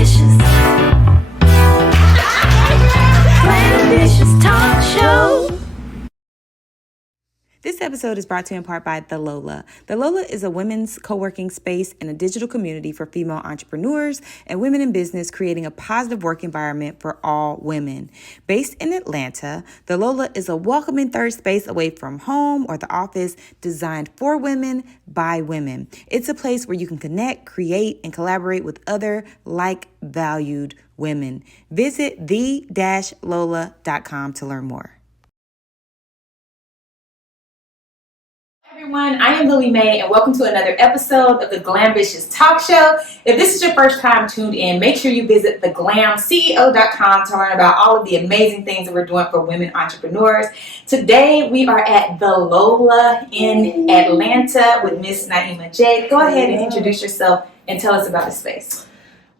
Glambitious. Glambitious Talk Show. This episode is brought to you in part by The Lola. The Lola is a women's co-working space and a digital community for female entrepreneurs and women in business, creating a positive work environment for all women. Based in Atlanta, The Lola is a welcoming third space away from home or the office, designed for women by women. It's a place where you can connect, create, and collaborate with other like-valued women. Visit the-lola.com to learn more. Everyone, I am Lillie Mae, and welcome to another episode of the Glambitious Talk Show. If this is your first time tuned in, make sure you visit theglamceo.com to learn about all of the amazing things that we're doing for women entrepreneurs. Today, we are at the Lola in Atlanta with Miss Naeemah Jade. Go ahead and introduce yourself and tell us about the space.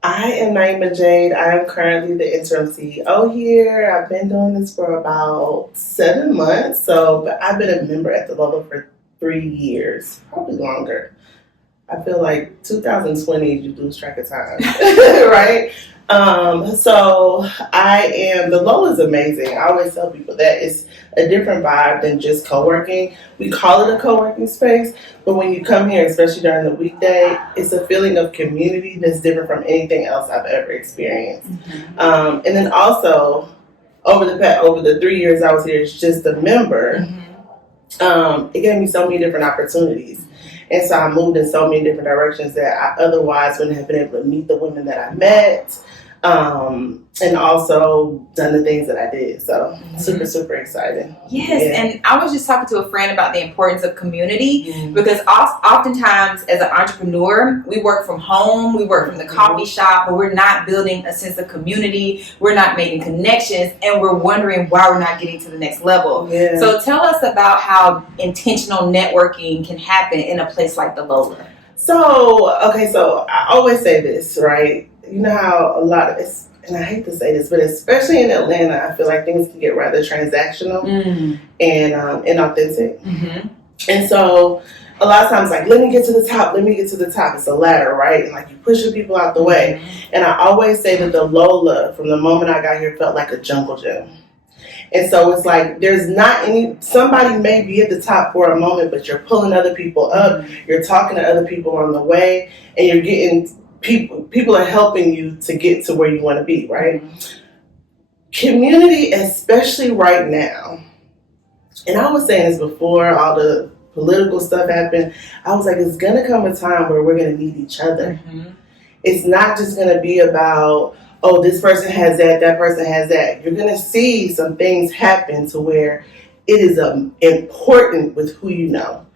I am Naeemah Jade. I am currently the interim CEO here. I've been doing this for about 7 months, but I've been a member at the Lola for 3 years, probably longer. I feel like 2020, you lose track of time, right? So the Lola is amazing. I always tell people that it's a different vibe than just co-working. We call it a co-working space, but when you come here, especially during the weekday, it's a feeling of community that's different from anything else I've ever experienced. Mm-hmm. And then also, over the 3 years I was here as just a member, it gave me so many different opportunities. And so I moved in so many different directions that I otherwise wouldn't have been able to meet the women that I met, and also done the things that I did. So super, super exciting. Yes, yeah. And I was just talking to a friend about the importance of community, because oftentimes as an entrepreneur, we work from home, we work from the coffee shop, but we're not building a sense of community, we're not making connections, and we're wondering why we're not getting to the next level. Yeah. So tell us about how intentional networking can happen in a place like the Lola. So I always say this, right? You know how a lot of this, and I hate to say this, but especially in Atlanta, I feel like things can get rather transactional and inauthentic. Mm-hmm. And so a lot of times, like, let me get to the top. It's a ladder, right? And like you pushing people out the way. And I always say that the Lola, from the moment I got here, felt like a jungle gym. And so it's like somebody may be at the top for a moment, but you're pulling other people up. You're talking to other people on the way, and you're getting people are helping you to get to where you want to be, right? Community, especially right now, and I was saying this before all the political stuff happened, I was like, it's going to come a time where we're going to need each other. It's not just going to be about, oh, this person has that person has that. You're going to see some things happen to where it is important with who you know.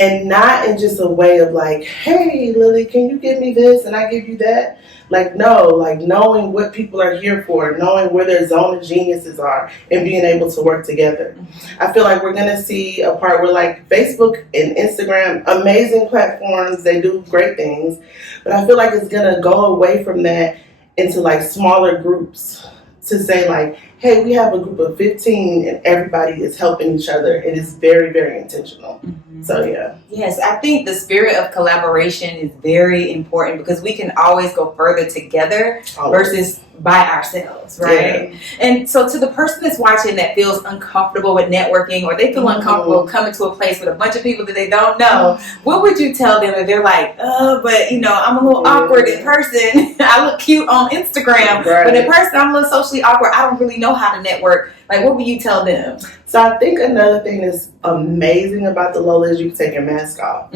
And not in just a way of like, hey, Lillie, can you give me this and I give you that? Like, no, like knowing what people are here for, knowing where their zone of geniuses are, and being able to work together. I feel like we're going to see a part where like Facebook and Instagram, amazing platforms, they do great things. But I feel like it's going to go away from that into like smaller groups to say like, hey, we have a group of 15 and everybody is helping each other. It is very, very intentional. So, yeah. Yes, I think the spirit of collaboration is very important because we can always go further together versus by ourselves, right? Yeah. And so to the person that's watching that feels uncomfortable with networking, or they feel uncomfortable coming to a place with a bunch of people that they don't know, what would you tell them if they're like, but you know, I'm a little awkward in person. I look cute on Instagram, but in person I'm a little socially awkward. I don't really know how to network. Like, what would you tell them? So I think another thing that's amazing about the Lola is you can take your mask off.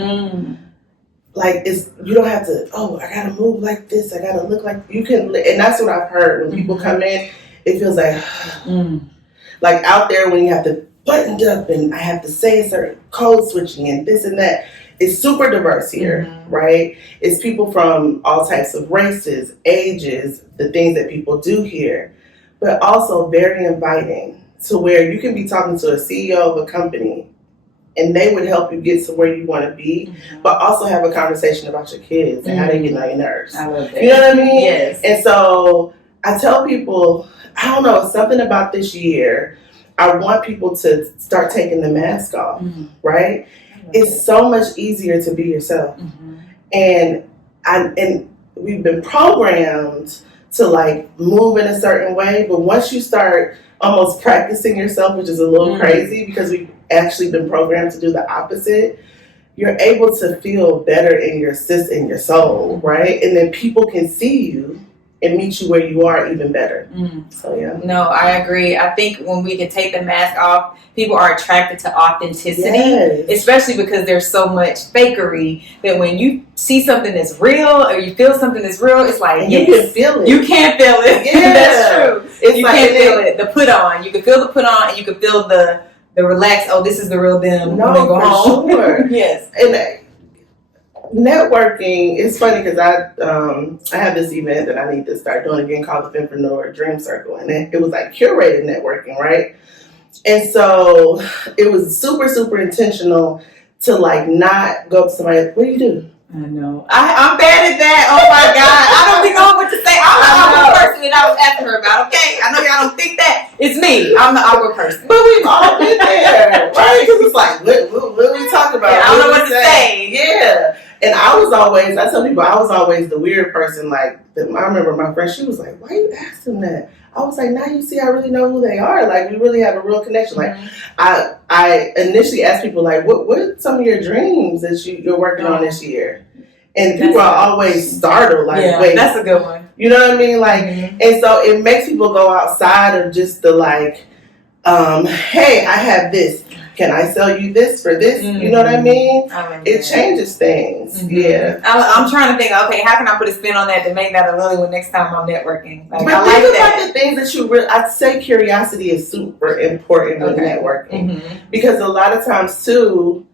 Like, you don't have to, I gotta move like this, I gotta look like, you can, and that's what I've heard when people come in, it feels like, like out there when you have to button up and I have to say certain code switching and this and that. It's super diverse here, right? It's people from all types of races, ages, the things that people do here, but also very inviting to where you can be talking to a CEO of a company and they would help you get to where you want to be, but also have a conversation about your kids and how they get on your nerves. I love that. You know what I mean? Yes. And so I tell people, I don't know, something about this year, I want people to start taking the mask off, right? It's so much easier to be yourself. And we've been programmed to like move in a certain way, but once you start almost practicing yourself, which is a little crazy because we've actually been programmed to do the opposite, you're able to feel better in your soul, right? And then people can see you and meet you where you are even better. So yeah. No, I agree. I think when we can take the mask off, people are attracted to authenticity, especially because there's so much fakery that when you see something that's real or you feel something that's real, it's like, you can feel it. You can't feel it. Yeah. That's true. You like, can't feel it. The put on. You can feel the put on and you can feel the relax. Oh, this is the real them. No, when they go home. Sure. Yes. And networking, it's funny because I have this event that I need to start doing again called the Fempreneur Dream Circle, and it was like curated networking, right? And so it was super, super intentional to like not go up to somebody, what do you do? I know. I'm bad at that. Oh my God. I don't be knowing what to say. I'm the awkward person that I was asking her about, okay? I know y'all don't think that. It's me. I'm the awkward person. But we've all been there, right? Because it's like, what are we talking about? Yeah, I don't know what to say. Yeah. And I tell people I was always the weird person. Like, I remember my friend, she was like, why you asking that? I was like, now you see, I really know who they are. Like, we really have a real connection. Like, I initially asked people, like, what are some of your dreams that you're working on this year? And people are always startled, like, wait. That's a good one. You know what I mean? Like, and so it makes people go outside of just the, like, hey, I have this. Can I sell you this for this? You know what I mean? It changes things. Yeah. I'm trying to think, okay, how can I put a spin on that to make that a Lillie when next time I'm networking? Like, but I like that. About the things that you really, I'd say curiosity is super important with networking. Because a lot of times, too,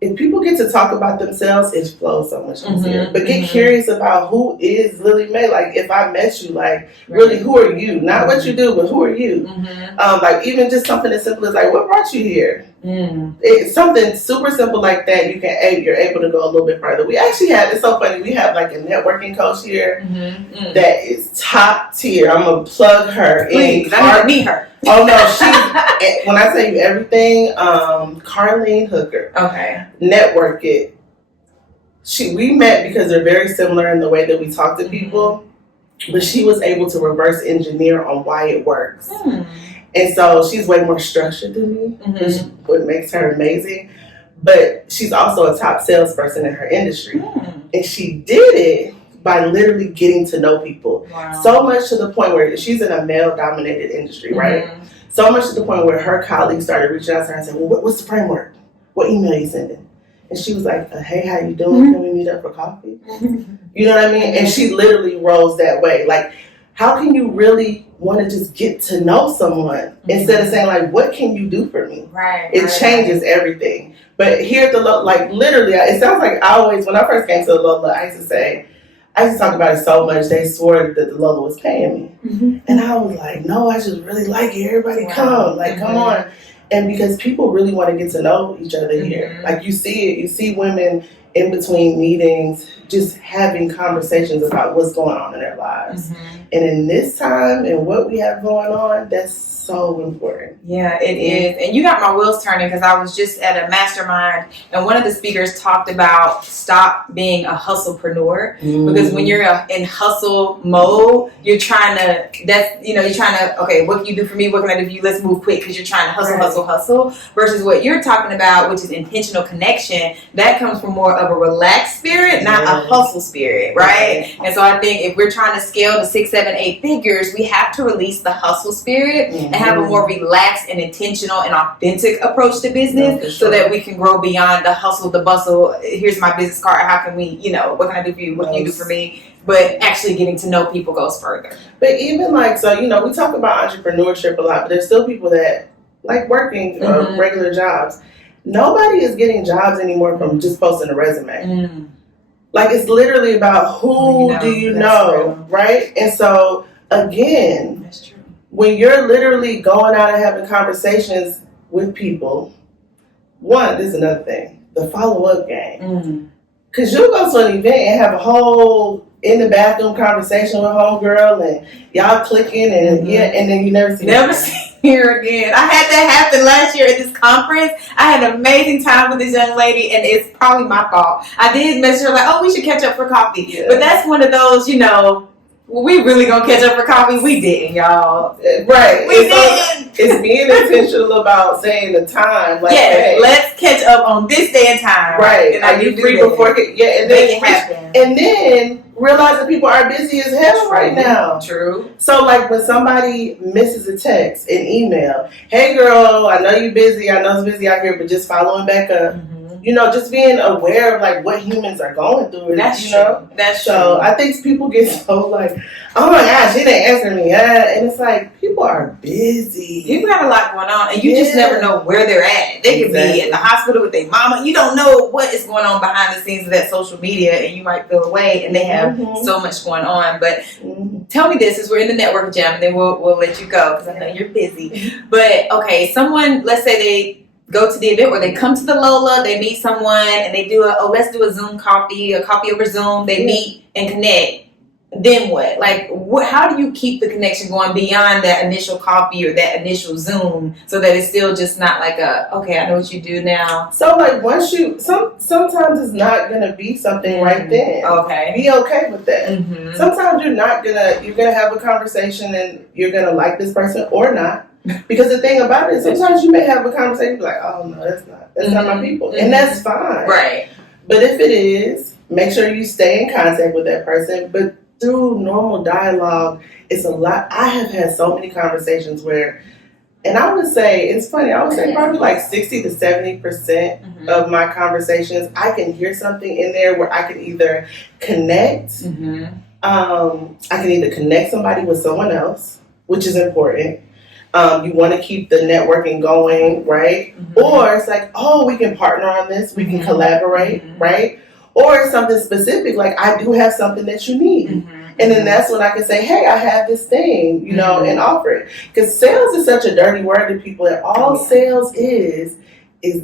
if people get to talk about themselves, it flows so much easier. But get curious about who is Lillie Mae. Like, if I met you, like, really, who are you? Not what you do, but who are you? Like, even just something as simple as, like, what brought you here? It's something super simple like that. You're able to go a little bit further. We actually have, it's so funny, we have, like, a networking coach here that is top tier. I'm going to plug her in. Please, I need to meet her. Oh no, she's, when I tell you everything, Carlene Hooker. Okay. Network It. We met because they're very similar in the way that we talk to people, but she was able to reverse engineer on why it works. And so she's way more structured than me, which is what makes her amazing. But she's also a top salesperson in her industry. And she did it by literally getting to know people. So much to the point where she's in a male-dominated industry, right? So much to the point where her colleagues started reaching out to her and saying, well, what's the framework? What email are you sending? And she was like, hey, how you doing? Can we meet up for coffee? You know what I mean? And she literally rolls that way. Like, how can you really want to just get to know someone instead of saying, like, what can you do for me? It changes everything. But here at the Lola, like, literally, it sounds like I always, when I first came to the Lola, I used to talk about it so much, they swore that the Lola was paying me. And I was like, no, I just really like it. Everybody come. Like, come on. And because people really want to get to know each other here. Like, you see it. You see women in between meetings just having conversations about what's going on in their lives. And in this time and what we have going on, that's so important. Yeah, it is. And you got my wheels turning because I was just at a mastermind and one of the speakers talked about stop being a hustlepreneur because when you're in hustle mode, you're trying to, okay, what can you do for me? What can I do for you? Let's move quick because you're trying to hustle versus what you're talking about, which is intentional connection. That comes from more of a relaxed spirit, not a hustle spirit, right? And so I think if we're trying to scale to 6, 7, 8 figures, we have to release the hustle spirit and have a more relaxed and intentional and authentic approach to business so that we can grow beyond the hustle, the bustle. Here's my business card. How can we, what can I do for you? What can you do for me? But actually getting to know people goes further. But even like, so, we talk about entrepreneurship a lot, but there's still people that like working regular jobs. Nobody is getting jobs anymore from just posting a resume. Like, it's literally about who do you know, right? And so, again, that's true. When you're literally going out and having conversations with people, one, this is another thing, the follow-up game. Because you'll go to an event and have a whole in the bathroom conversation with homegirl and y'all clicking and and then you never see her again. I had that happen last year at this conference. I had an amazing time with this young lady, and it's probably my fault. I did message her like, oh, we should catch up for coffee. Yeah. But that's one of those, you know, we really gonna catch up for coffee? We didn't, y'all. Right. We didn't. It's being intentional about saying the time. Like, hey, let's catch up on this day and time. Right. And are you free before? Yeah, and then realize that people are busy as hell right now. True. So, like, when somebody misses a text, an email, hey, girl, I know you're busy. I know it's busy out here, but just following back up. You know, just being aware of, like, what humans are going through. That's you true. know? That's so true. I think people get so, like, oh, my gosh, she didn't answer me. And it's like, people are busy. People have a lot going on, and you just never know where they're at. They could be at the hospital with their mama. You don't know what is going on behind the scenes of that social media, and you might feel away, and they have so much going on. But tell me this, as we're in the network jam, and then we'll let you go, because I know you're busy. But, okay, someone, let's say they go to the event or they come to the Lola, they meet someone and they do let's do a Zoom coffee, a coffee over Zoom, they meet and connect. Then what? Like, how do you keep the connection going beyond that initial coffee or that initial Zoom so that it's still just not like okay, I know what you do now. So, like, once you, sometimes it's not going to be something right then. Okay. Be okay with that. Sometimes you're going to have a conversation and you're going to like this person or not. Because the thing about it, sometimes you may have a conversation like, oh no, that's not my people. And that's fine. Right. But if it is, make sure you stay in contact with that person. But through normal dialogue, it's a lot. I have had so many conversations where, and I would say, it's funny, I would say probably like 60 to 70% of my conversations, I can hear something in there where I can either connect, I can either connect somebody with someone else, which is important. You want to keep the networking going, right? Or it's like, oh, we can partner on this. We can collaborate, right? Or it's something specific, like I do have something that you need. And then that's when I can say, hey, I have this thing, you know, and offer it. Because sales is such a dirty word to people. And all sales is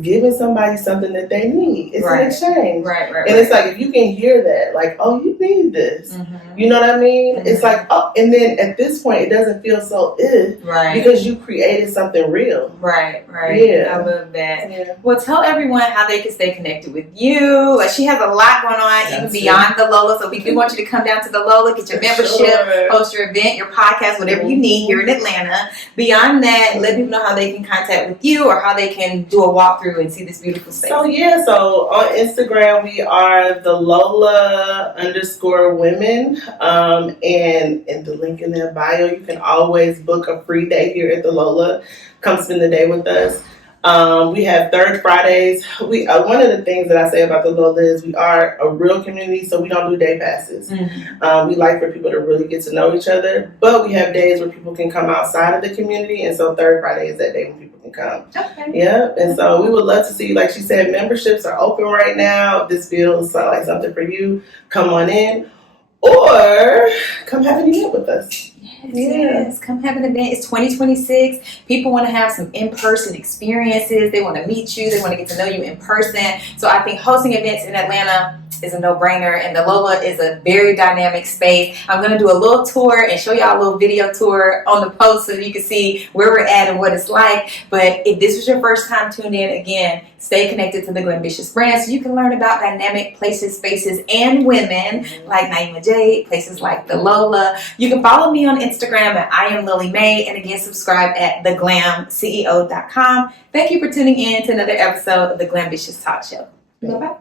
giving somebody something that they need. It's an exchange. And it's like, if you can hear that, like, oh, you need this. You know what I mean? It's like, oh, and then at this point, it doesn't feel so because you created something real. Right. Yeah. I love that. Yeah. Well, tell everyone how they can stay connected with you. Like, she has a lot going on, even beyond the Lola. So we do want you to come down to the Lola, get your membership, host your event, your podcast, whatever you need here in Atlanta. Beyond that, let people know how they can contact with you or how they can do a walkthrough and see this beautiful space. So on Instagram we are the Lola_women, and the link in their bio. You can always book a free day here at the Lola. Come spend the day with us. We have third Fridays. One of the things that I say about the Lola is we are a real community, so we don't do day passes. We like for people to really get to know each other, but we have days where people can come outside of the community, and so third Friday is that day when people can come. Yeah, and so we would love to see, like she said, memberships are open right now. If this feels like something for you, come on in, or come have an event with us. Yes, come have an event. It's 2026. People want to have some in-person experiences. They want to meet you. They want to get to know you in person. So I think hosting events in Atlanta is a no-brainer, and the Lola is a very dynamic space. I'm going to do a little tour and show y'all a little video tour on the post so you can see where we're at and what it's like. But if this was your first time tuned in, again, stay connected to the Glambitious brand so you can learn about dynamic places, spaces, and women like Naeemah Jade, places like the Lola. You can follow me on Instagram at I am Lillie Mae, and again, subscribe at theglamceo.com. Thank you for tuning in to another episode of the Glambitious Talk Show. Bye-bye.